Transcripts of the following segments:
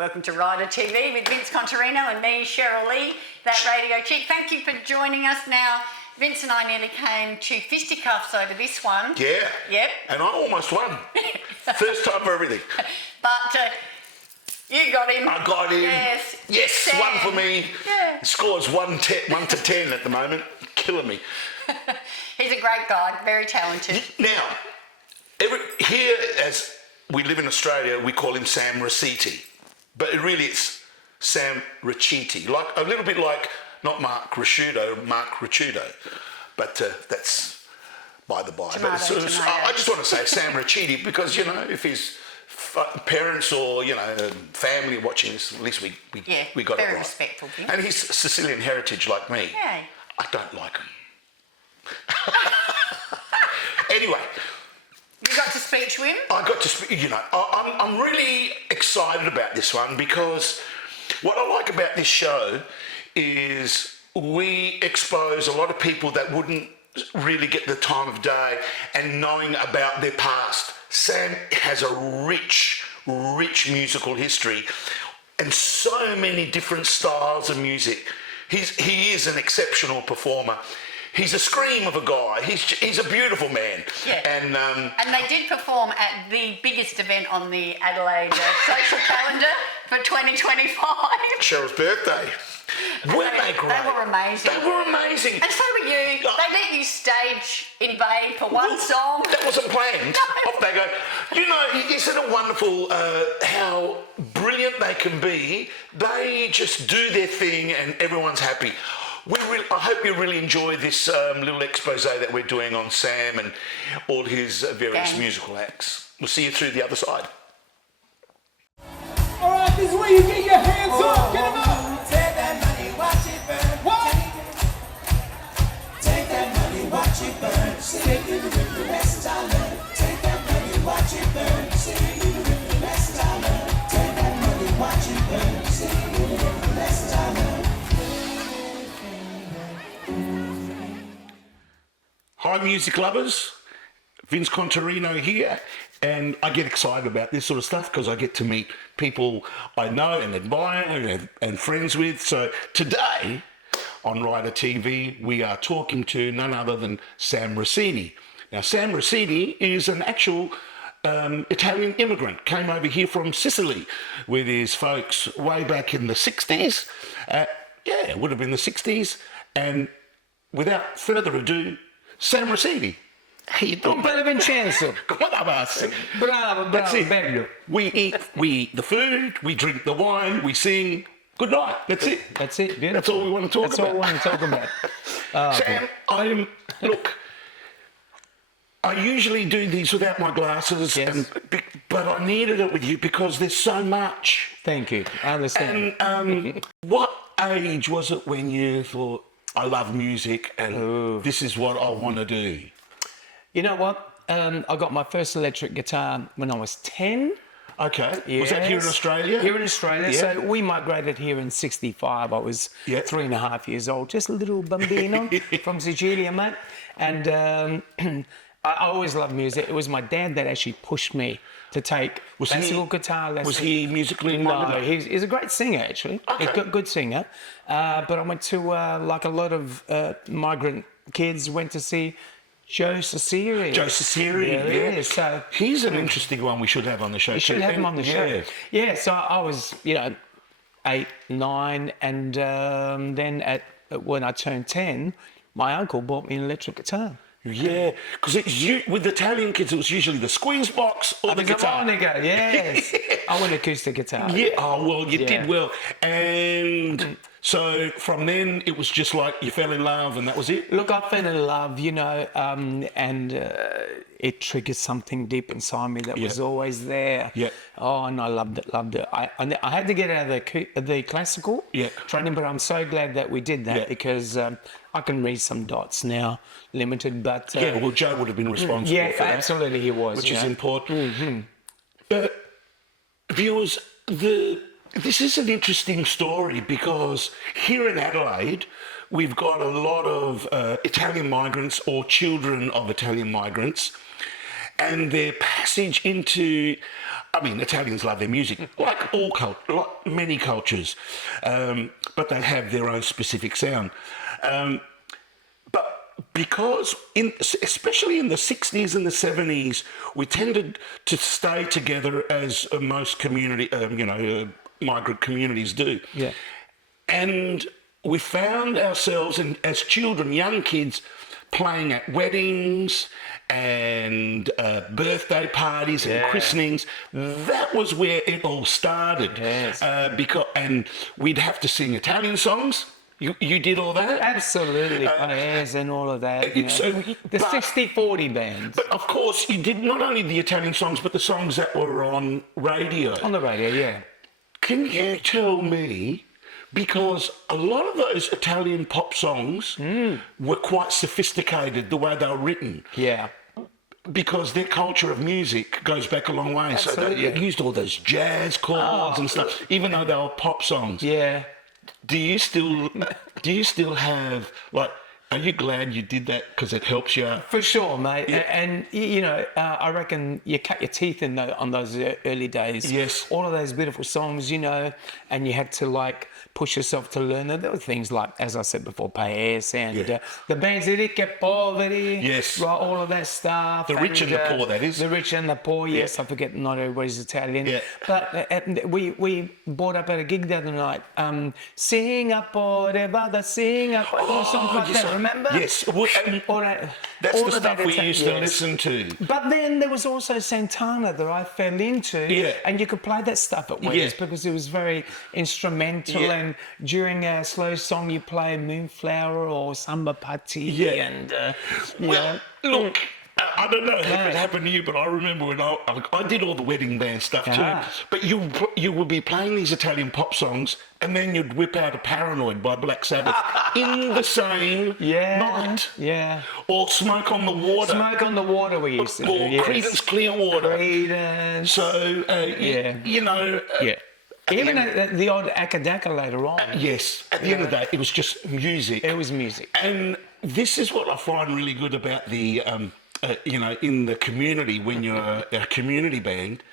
Welcome to Rider TV with Vince Contarino and me, Cheryl Lee, that radio chick. Thank you for joining us. Now, Vince and I nearly came to fisticuffs over this one. Yeah. Yep. And I almost won. First time for everything. But you got him. I got him. Yes. Yes, Sam. one for me. Yeah. Score's 1 to 10 at the moment. Killing me. He's a great guy, very talented. Now, here, as we live in Australia, we call him Sam Racidi. But it's Sam Racidi. Like, a little bit like, not Mark Ricciuto, Mark Ricciuto. But that's by the by. Tomato, tomato. I just want to say Sam Racidi because, you know, if his parents or, you know, family are watching this, at least we got it right. Very respectful. Yeah. And he's Sicilian heritage like me. Yeah. I don't like him. Anyway. You got to speak to him? I got to speak, you know, I'm really excited about this one because what I like about this show is we expose a lot of people that wouldn't really get the time of day and knowing about their past. Sam has a rich musical history and so many different styles of music. He is an exceptional performer. He's a scream of a guy. He's a beautiful man. Yeah. And they did perform at the biggest event on the Adelaide social calendar for 2025. Cheryl's birthday. Weren't they great? They were amazing. They were amazing. And so were you. They let you stage invade for one song. That wasn't planned. No. Off they go. You know, isn't it wonderful how brilliant they can be? They just do their thing and everyone's happy. I hope you really enjoy this little expose that we're doing on Sam and all his various musical acts. We'll see you through the other side. All right, this is where you get your hands up. Get them up. Take that money, watch it burn. What? Take that money, watch it burn. Sing it with the best I learned. Take that money, watch it burn. Sing it with the best I learned. Take that money, watch it burn. Sing it with the best I learned. Hi, music lovers. Vince Contarino here, and I get excited about this sort of stuff because I get to meet people I know and admire and friends with. So today on Rider TV, we are talking to none other than Sam Racidi. Now, Sam Racidi is an actual Italian immigrant, came over here from Sicily with his folks way back in the 60s. It would have been the 60s. And without further ado, Sam Racidi. How you doing? Bella Vincenzo. Bravo, That's it. bello. We eat the food, we drink the wine, we sing. Good night. That's it. That's it. Beautiful. That's all we want to talk That's about. all we want to talk about. Sam, I usually do these without my glasses, Yes. but I needed it with you because there's so much. Thank you. I understand. And what age was it when you thought, I love music and this is what I want to do? You know what? I got my first electric guitar when I was 10. Okay. Yes. Was that here in Australia? Here in Australia. Yeah. So we migrated here in 65. I was 3.5 years old, just a little bambino from Sicilia, mate. And I always loved music. It was my dad that actually pushed me to take classical guitar lessons. Was he musically No, minded? he's a great singer, actually. Okay. He's a good singer. But I went to, like a lot of migrant kids, went to see Joe Ciceri. Yeah. So he's an interesting one we should have on the show. we should have him on the show. Yeah, so I was, 8, 9, and then when I turned 10, my uncle bought me an electric guitar. Yeah, because with Italian kids, it was usually the squeeze box or the guitar. Harmonica, yes. I went acoustic guitar. Yeah, oh, well, you did well. And so from then, it was just like you fell in love and that was it? Look, I fell in love, and it triggered something deep inside me that was always there. Yeah. Oh, and I loved it. I had to get out of the classical training, but I'm so glad that we did that because I can read some dots now, limited, but... well, Joe would have been responsible for that. Absolutely he was. Which is important. But viewers, this is an interesting story because here in Adelaide, we've got a lot of Italian migrants or children of Italian migrants. and their passage into, I mean, Italians love their music, like like many cultures, but they have their own specific sound. But because, especially in the 60s and the 70s, we tended to stay together as most migrant communities do. Yeah. And we found ourselves, as children, young kids, playing at weddings and birthday parties and christenings. That was where it all started. Yes. And we'd have to sing Italian songs. You did all that? Absolutely, yes, and all of that. You know. So, The 60-40 bands. But of course, you did not only the Italian songs, but the songs that were on radio. On the radio, yeah. Can you tell me, because a lot of those Italian pop songs were quite sophisticated, the way they were written. Yeah. Because their culture of music goes back a long way. Absolutely. So they used all those jazz chords and stuff, even though they were pop songs. Yeah. Do you still have, like, are you glad you did that because it helps you? For sure, mate. Yeah. And you know, I reckon you cut your teeth on those early days. Yes. All of those beautiful songs, you know, and you had to like push yourself to learn them. There were things like, as I said before, Paese and the bands ricchi e poveri. Yes. Right, all of that stuff. The rich and the poor, that is. The rich and the poor, yes. I forget not everybody's Italian. Yeah. But we brought up at a gig the other night, sing up or vada, sing up, something like that, remember? Yes. That's all the of that stuff we used to yes. listen to. But then there was also Santana that I fell into, and you could play that stuff at weddings because it was very instrumental. Yeah. And during a slow song, you play Moonflower or Samba Party. Yeah. And Look, I don't know if it happened to you, but I remember when I did all the wedding band stuff too. But you would be playing these Italian pop songs, and then you'd whip out a Paranoid by Black Sabbath in the same night. Yeah. Or Smoke on the Water. Smoke on the Water we used to do. Or Yes. Creedence Clearwater. Creedence. So, you know... Even the odd Akadaka later on. Yes. At the end of the day, it was just music. It was music. And this is what I find really good about the, in the community, when you're a community band,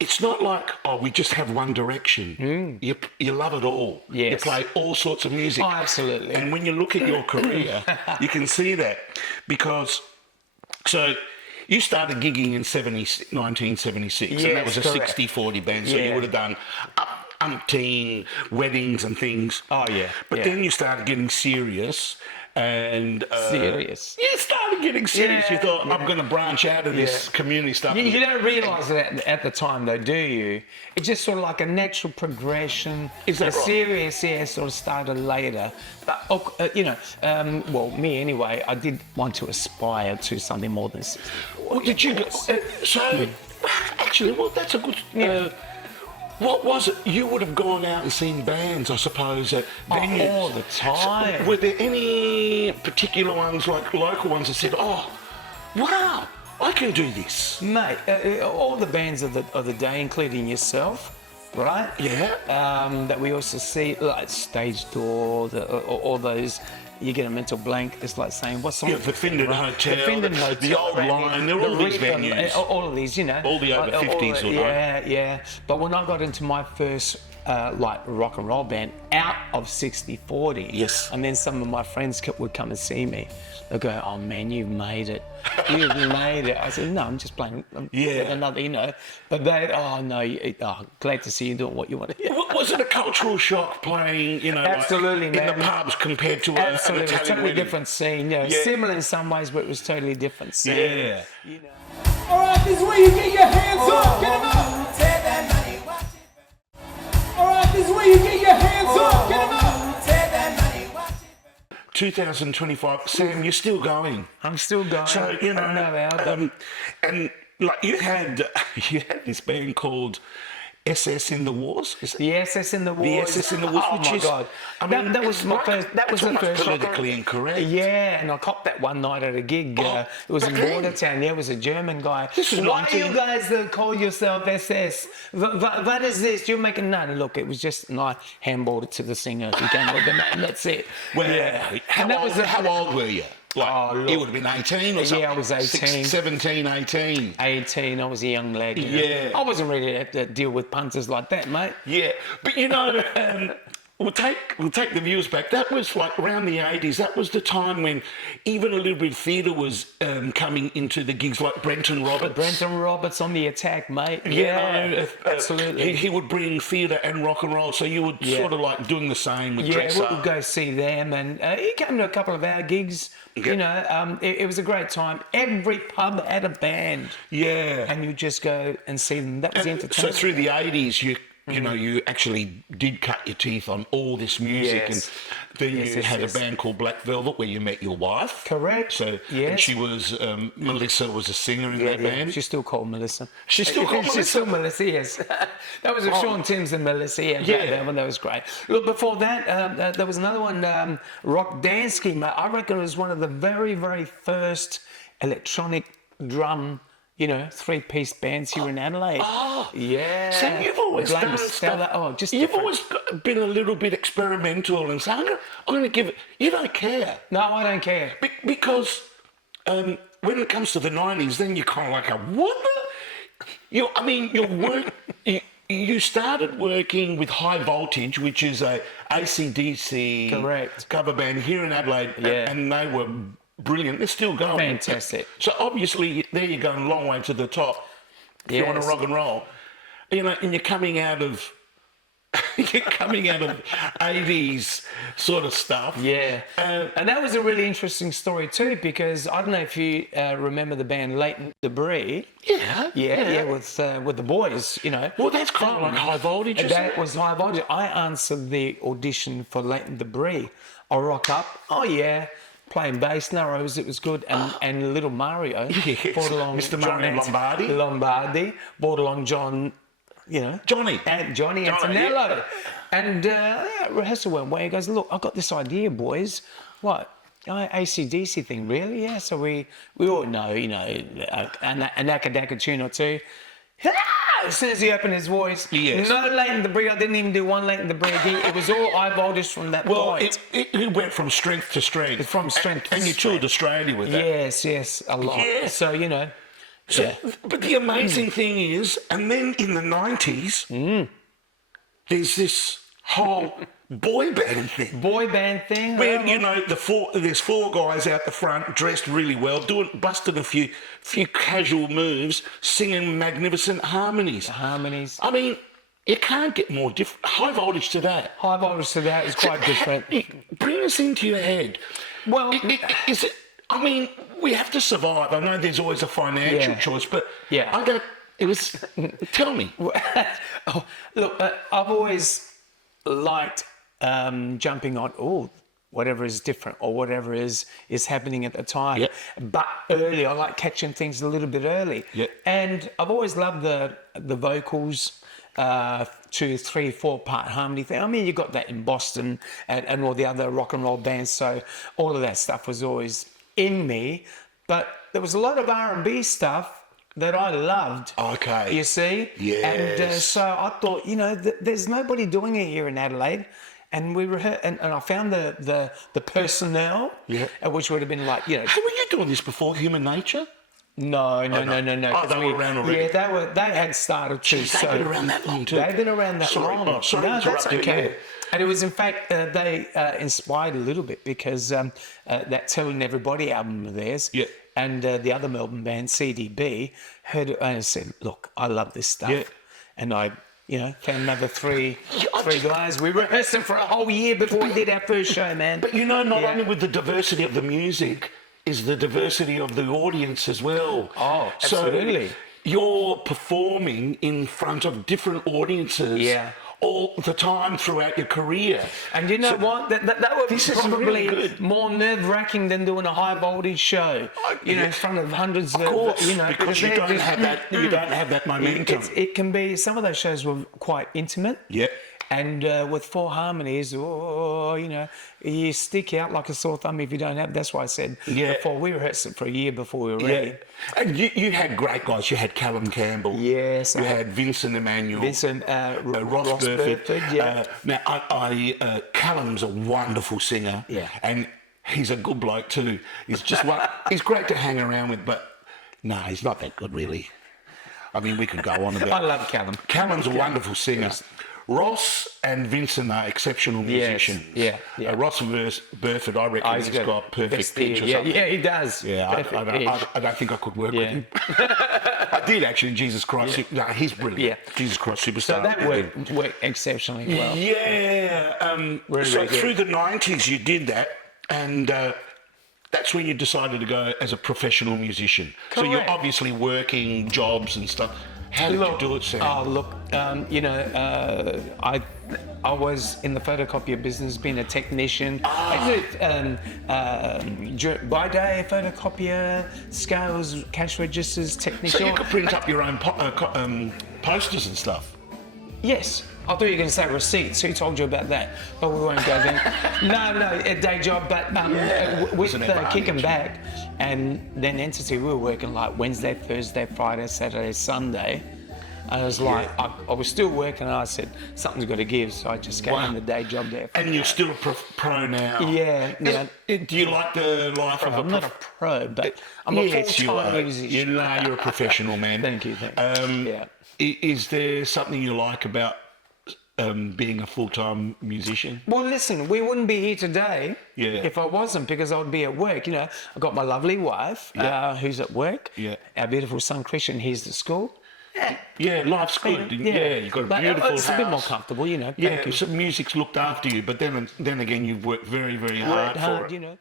it's not like, we just have one direction. You love it all. Yes. You play all sorts of music. Oh, absolutely. And when you look at your career, you can see that. Because, you started gigging in 1976, and that was a 60-40 band, so you would have done umpteen weddings and things. Oh, yeah. But then you started getting serious, and... serious? You started getting serious. You thought, I'm going to branch out of this community stuff. You don't realise it at the time, though, do you? It's just sort of like a natural progression. Is that right? Serious, sort of started later. But, well, me anyway, I did want to aspire to something more than 60. Well, did you... Actually, that's a good... what was it? You would have gone out and seen bands, I suppose, at venues. All the time. So, were there any particular ones, like local ones, that said, "Oh, wow, I can do this"? Mate, all the bands of the day, including yourself, right? Yeah. That we also see, like Stage Door, all those. You get a mental blank. It's like saying, "What song?" Yeah, the Findon Hotel, Hotel, the Old Line. They're all these venues. All of these, you know. All the over 50s, or yeah. But when I got into my first rock and roll band out of 60-40, yes, and then some of my friends would come and see me. They go, "Oh man, you've made it. You've made it." I said, "No, I'm just playing another, you know." But they, "Oh no, glad to see you doing what you want to do." Was it a cultural shock playing, absolutely, like in the pubs compared to an Italian totally wedding? different scene. Similar in some ways, but it was totally different scene. Yeah. You know. All right, this is where you get your hands up. Get them up. Take that money, watch it. All right, this is where you get your hands up. Get them up. Take that money, watch it. 2025. Sam, you're still going. I'm still going. So, and like you had this band called SS in the Wars. The SS in the Wars. The SS in the Wars. Oh which my is, God! That was my first. That was the first. Politically incorrect. Yeah, and I copped that one night at a gig. It was in Bordertown. Yeah, it was a German guy. This is Why do you guys call yourself SS? What is this? You're making none. Look, it was just, and I handballed it to the singer who came with them, and that's it. Well, how old were you? Like, Oh, look. he would have been 18 or something. Yeah, I was 18. 17, 18. 18, I was a young lad. You know. Yeah. I wasn't ready to deal with punters like that, mate. Yeah, but you know, we'll take the viewers back. That was like around the 80s. That was the time when even a little bit of theatre was coming into the gigs, like Brenton Roberts. Brenton Roberts on the attack, mate. Yeah, absolutely. He would bring theatre and rock and roll, so you would sort of like doing the same with Yeah, dress we up. would go see them, and he came to a couple of our gigs. You know, it was a great time. Every pub had a band, Yeah, and you just go and see them. That was the so entertainment. through the 80s, you know, you actually did cut your teeth on all this music, Yes. and then you had a band called Black Velvet where you met your wife. Correct. So, Yes. and she was Melissa was a singer in that band. She's still called Melissa. She's still called She's still Melissa, yes. That was Sean Timms and Melissa, that one, that was great. Look, before that, there was another one, Rock Dansky, mate. I reckon it was one of the very, very first electronic drum, you know, three-piece bands here in Adelaide. Oh, yeah. Sam, you've always Blame done Stella. stuff. Oh, just you've different. always been a little bit experimental and saying, I'm going to give it. You don't care. No, I don't care. Because when it comes to the 90s, then you're kind of like, what the? Your work. You started working with High Voltage, which is a AC/DC Correct. cover band here in Adelaide, Yeah. and they were brilliant. They're still going. Fantastic. So obviously, there you're going a long way to the top. If you want to Yes. rock and roll, you know, and you're coming out of 80s sort of stuff. Yeah, and that was a really interesting story too, because I don't know if you remember the band Latent Debris. Yeah. With the boys, you know. Well, that's kind of like High Voltage, isn't That it? was High Voltage. I answered the audition for Latent Debris. I rock up. Oh yeah. Playing bass, Narrows, it was good, and Little Mario Yes. brought along Mr. Mario Lombardi brought along John, you know, Johnny Antonello, and rehearsal went away. He goes, look, I've got this idea, boys. What? AC/DC thing, really? Yeah. So we all know, you know, an Akadaka tune or two. As soon as he opened his voice, Yes. no Latent Debris. I didn't even do one Latent Debris. It was all High Voltage from that point. It went from strength to strength. From strength to and you toured Australia with that. Yes, a lot. Yeah. So, you know. So, but the amazing thing is, and then in the 90s, there's this whole boy band thing. Boy band thing. Where, you know, there's four guys out the front, dressed really well, busting a few casual moves, singing magnificent harmonies. Harmonies. I mean, you can't get more different. High Voltage to that. High Voltage to that is quite different. Bring us into your head. Well, Is it? I mean, we have to survive. I know there's always a financial choice, but I don't. It was. Tell me. oh, look, I've always liked jumping on whatever is different or whatever is happening at the time. Yep. But early, I like catching things a little bit early. Yep. And I've always loved the vocals. 2, 3, 4 part harmony thing. I mean, you got that in Boston and all the other rock and roll bands. So all of that stuff was always in me. But there was a lot of R&B stuff that I loved. Okay. You see? Yes. And so I thought, you know, there's nobody doing it here in Adelaide. And we rehearsed, and I found the personnel, which would have been like, you know. Hey, were you doing this before Human Nature? No. Oh, they were around already. Yeah, they had started too. Jeez, they've been around that long too. They've been around that long. Sorry to that's interrupt you, okay. yeah. And it was, in fact, they inspired a little bit because that Telling Everybody album of theirs and the other Melbourne band, CDB, heard it and said, look, I love this stuff. Yeah. And I, you know, found another three guys. We rehearsed them for a whole year before we did our first show, man. But you know, not only with the diversity of the music, is the diversity of the audience as well. Oh, absolutely. So you're performing in front of different audiences all the time throughout your career. And you know what? That would be This is probably really good. more nerve-wracking than doing a High Voltage show. You know, in front of hundreds of course, you know, because you don't have that. You don't have that momentum. It can be. Some of those shows were quite intimate. Yeah. And with 4 harmonies, you know, you stick out like a sore thumb if you don't have. That's why I said before we rehearsed it for a year before we were ready. And you had great guys. You had Callum Campbell. Yes. You had Vincent Emmanuel. Ross Burford. Yeah. Now, Callum's a wonderful singer. Yeah. And He's a good bloke too. He's just one. He's great to hang around with, but no, he's not that good really. I mean, we could go on about. I love Callum. Callum's a wonderful singer. Yes. Ross and Vincent are exceptional musicians. Yeah. Ross Burford, I reckon he's got perfect pitch or something. Yeah, he does. Yeah, I don't think I could work with him. I did actually. Jesus Christ, no, he's brilliant. Yeah. Jesus Christ Superstar. So that worked exceptionally well. Yeah. So through the 90s, you did that, and that's when you decided to go as a professional musician. Correct. So you're obviously working jobs and stuff. How did you do it, Sam? Oh, look, I was in the photocopier business, being a technician. I did by day photocopier, scales, cash registers, technician. So you could print up your own posters and stuff. Yes. I thought you were going to say receipts. Who told you about that? But we won't go there. No, a day job. But with kicking back, and then Entity, we were working like Wednesday, Thursday, Friday, Saturday, Sunday. I was like, I was still working, and I said, something's got to give. So I just gave him the day job there. And you're still a pro now. Yeah. Do you like the life of a I'm not a pro, but I'm a full-time musician. You're a professional, man. Thank you. Is there something you like about being a full-time musician? Well, listen, we wouldn't be here today if I wasn't, because I would be at work. You know, I've got my lovely wife who's at work. Yeah. Our beautiful son Christian, he's at school. Yeah, life's good. Yeah, you've got a beautiful house. It's a bit more comfortable, you know. Yeah, so music's looked after you, but then again, you've worked very, very hard for it. You know.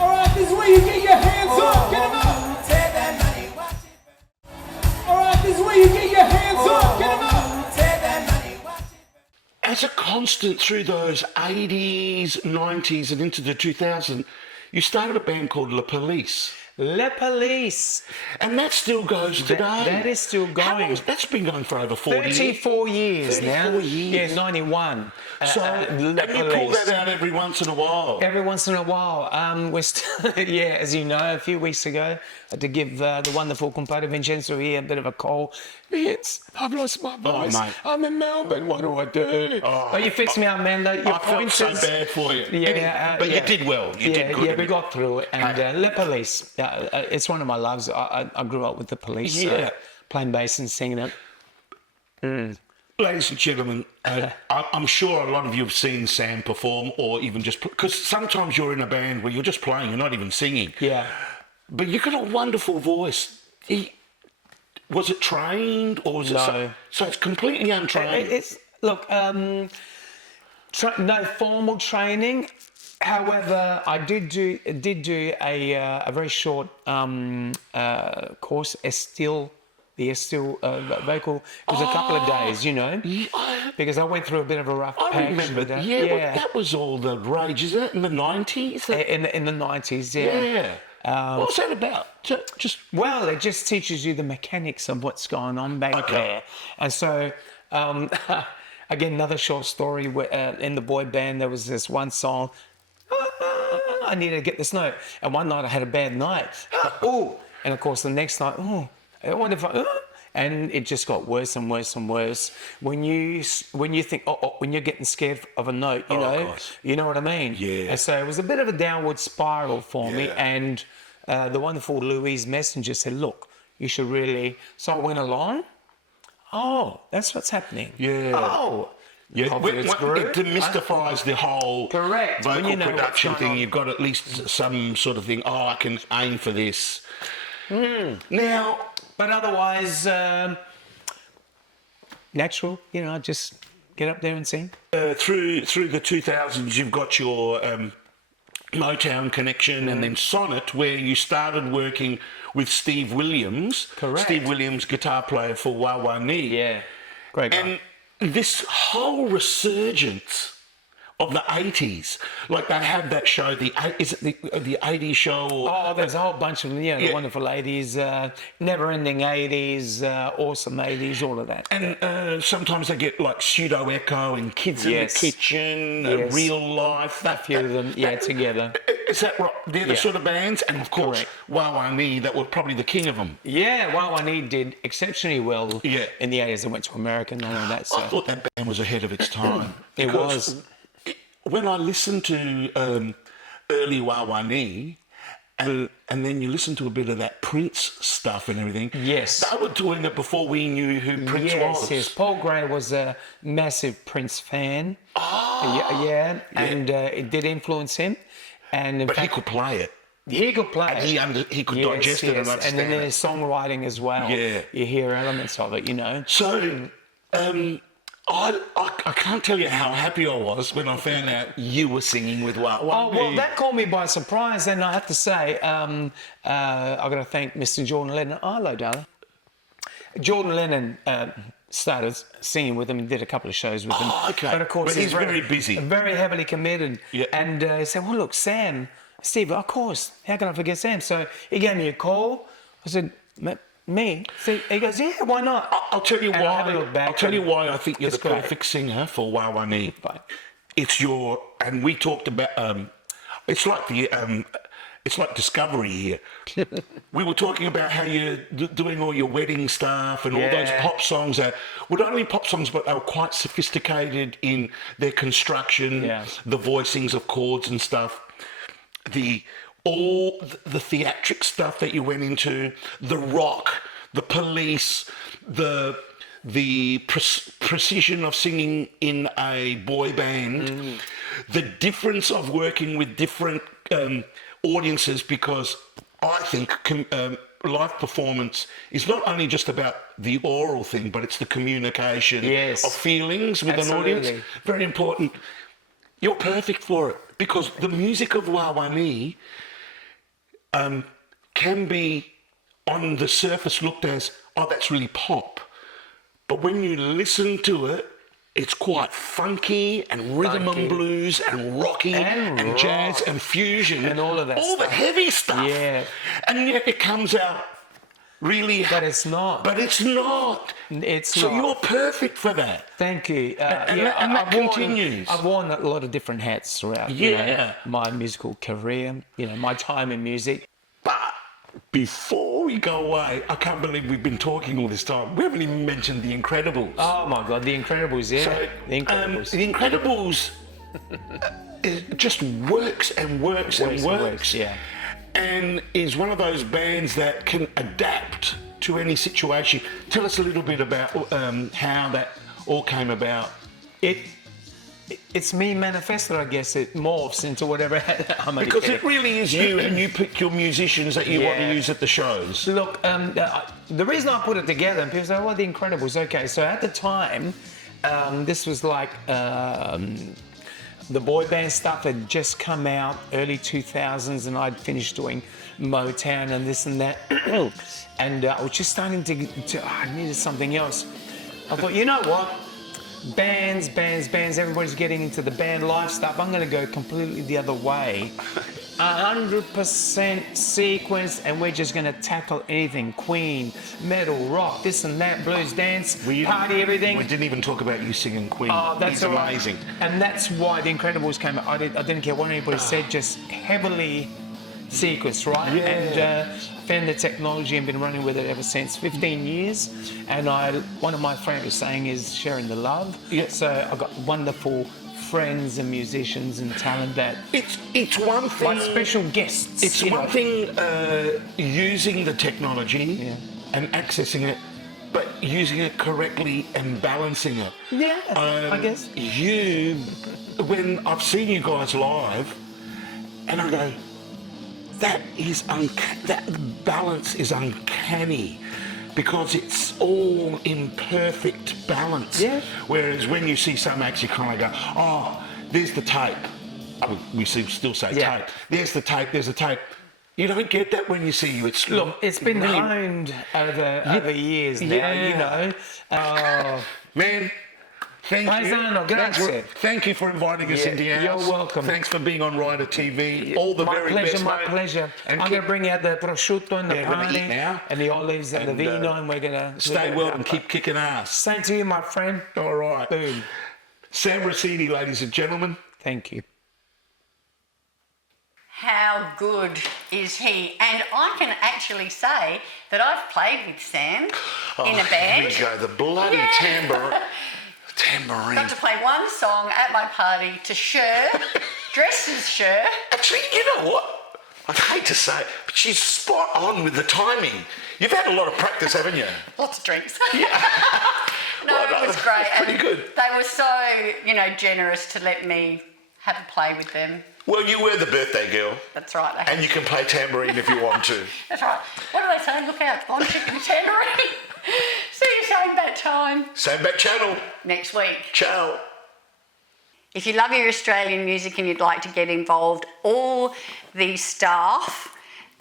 All right, this is where you get your hands up. Get them up. Take that money, watch it. All right, this is where you get your hands up. Get them up. Take that money, watch it. As a constant through those 80s, 90s, and into the 2000s, you started a band called La Police. La Police. And that still goes today. That is still going. That's been going for over 40 years. 34 years now. 34 years. Yeah, 91. So, and you pull that out every once in a while. Every once in a while. We're still, as you know, a few weeks ago, I had to give the wonderful compadre Vincenzo here a bit of a call. Vince, I've lost my voice. Mate. I'm in Melbourne. What do I do? Oh, you fixed me up, man. I felt so bad for you. But you did well. You did good. Yeah, we got through it. And La Police, it's one of my loves. I grew up with the Police, playing bass and singing it. Ladies and gentlemen, I'm sure a lot of you have seen Sam perform, or even just because sometimes you're in a band where you're just playing, you're not even singing. Yeah. But you've got a wonderful voice. Was it trained, or was it so it's completely untrained? No formal training. However, I did do a very short course, the Estil vocal. It was a couple of days, you know, because I went through a bit of a rough patch. I remember that. Well, that was all the rage, is it? In the 90s? In the 90s, yeah. What's that about? Well, it just teaches you the mechanics of what's going on back there. And so, again, another short story. In the boy band, there was this one song, I needed to get this note. And one night I had a bad night. And of course, the next night, I wonder if and it just got worse and worse and worse. When you think, when you're getting scared of a note, you know what I mean? Yeah. And so it was a bit of a downward spiral for me. And the wonderful Louise Messenger said, look, you should really. So I went along. Oh, that's what's happening. Yeah. Oh. Yeah, it demystifies the whole vocal production thing. You've got at least some sort of thing. Oh, I can aim for this. Now, but otherwise, natural. I just get up there and sing. Through the 2000s, you've got your Motown connection, and then Sonnet, where you started working with Steve Williams. Correct. Steve Williams, guitar player for Wah Wah Nee. Yeah, great guy. And this whole resurgence of the 80s, like they have that show, the 80s show? Or, there's a whole bunch of them, the wonderful 80s, never-ending 80s, awesome 80s, all of that. And sometimes they get like Pseudo Echo and Kids in the Kitchen, Real Life. A few of them, together. Is that right? They're the sort of bands? And of course, Wah Wah Nee, that were probably the king of them. Yeah, Wah Wah Nee did exceptionally well in the 80s. They went to America and all of that. So. I thought that band was ahead of its time. It was. When I listened to early Wawani, and then you listen to a bit of that Prince stuff and everything. Yes. They were doing it before we knew who Prince was. Yes. Paul Gray was a massive Prince fan. Oh. Yeah. And it did influence him. And in But he fact, could play it. he could play it. And he could digest it and And understand then it. there's songwriting as well. Yeah. You hear elements of it, you know. So, I can't tell you how happy I was when I found out you were singing with Wawani. Oh, well, that caught me by surprise. And I have to say, I've got to thank Mr. Jordan Lennon. Oh, hello, darling. Jordan Lennon started singing with him and did a couple of shows with him. Oh, okay. But of course, But he's very busy. Very heavily committed. Yeah. And he said, well, look, Steve, of course, how can I forget Sam? So he gave me a call. I said, me? See, he goes, yeah, why not? I'll tell you And I had a look back I'll tell you and why I think you're it's the great. perfect singer for Wawani. Right. It's your, and we talked about, it's like it's like Discovery here. We were talking about how you're doing all your wedding stuff and all those Yeah. pop songs that were not only pop songs, but they were quite sophisticated in their construction, Yeah. the voicings of chords and stuff, all the theatric stuff that you went into, the rock, the Police, the precision of singing in a boy band, the difference of working with different audiences, because I think live performance is not only just about the oral thing, but it's the communication Yes. of feelings with an audience. Absolutely. Very important. You're perfect for it, because the music of Wawani can be on the surface looked as, oh, that's really pop. But when you listen to it, it's quite funky and rhythm Funky. and blues and rocky And jazz rock. and fusion And all of that all stuff. the heavy stuff. Yeah. And yet it comes out really. But it's not. But it's not. It's So not. you're perfect for that. Thank you. And that continues. I've worn a lot of different hats throughout you know, Yeah. my musical career, you know, my time in music. But before we go away, I can't believe we've been talking all this time. We haven't even mentioned The Incredibles. Oh my God, The Incredibles, yeah. So, The Incredibles. The Incredibles it just works and works and works. yeah. And is one of those bands that can adapt to any situation. Tell us a little bit about how that all came about. It's me manifested, I guess. It morphs into whatever. I'm only Because kidding. it really is you, and you pick your musicians that you want to Yeah. use at the shows. Look, the reason I put it together, and people say, "Oh, The Incredibles." Okay, so at the time, this was like the boy band stuff had just come out, early 2000s, and I'd finished doing Motown and this and that, and I was just starting to I needed something else. I thought, you know what? Bands, everybody's getting into the band life stuff. I'm going to go completely the other way. 100% sequence, and we're just going to tackle anything. Queen, metal, rock, this and that, blues, dance, party, everything. We didn't even talk about you singing Queen. Oh, that's It's all right. amazing. And that's why The Incredibles came out. I didn't care what anybody said, just heavily sequenced, right? Yeah. And found the technology and been running with it ever since. 15 years. And one of my favorite saying is sharing the love. Yeah. So I've got wonderful friends and musicians and talent that It's one thing. like special guests. It's you one know. thing using the technology Yeah. and accessing it, but using it correctly and balancing it. Yeah, I guess. When I've seen you guys live, and I go, that balance is uncanny, because it's all in perfect balance. Yeah. Whereas when you see some acts, you kind of go, oh, there's the tape. We still say Yeah. tape. There's the tape. You don't get that when you see you. Look, it's been really- honed over years now, you know. Man, thank Mas you. no, grazie. Thank you for inviting us Yeah, into your you're house. welcome. Thanks for being on Rider TV. All the my very pleasure, best, my mate. pleasure. And I'm going to bring out the prosciutto and the Yeah, we're gonna party eat now. and the olives and the And, vino, and we're going to Stay well and keep kicking ass. Same to you, my friend. All right. Boom. Sam Racidi, ladies and gentlemen. Thank you. How good is he? And I can actually say that I've played with Sam in a band. Here we go. The bloody Yeah. tambourine. Got to play one song at my party to Cher dresses, Cher. Actually, you know what? I'd hate to say it, but she's spot on with the timing. You've had a lot of practice, haven't you? Lots of drinks. Yeah. No, Well, it was great. Pretty and good. They were so, generous to let me have a play with them. Well, you were the birthday girl, That's right. and you can play tambourine if you want to. That's right. What do they say? Look out, blonde chicken tambourine. See you same bat time Same back channel. next week. Ciao. If you love your Australian music and you'd like to get involved, all the staff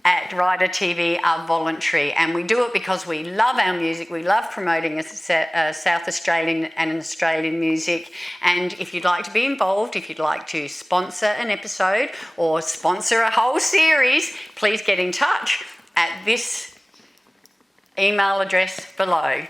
at Rider TV are voluntary, and we do it because we love our music, we love promoting South Australian and Australian music. And if you'd like to be involved, if you'd like to sponsor an episode or sponsor a whole series, please get in touch at this email address below.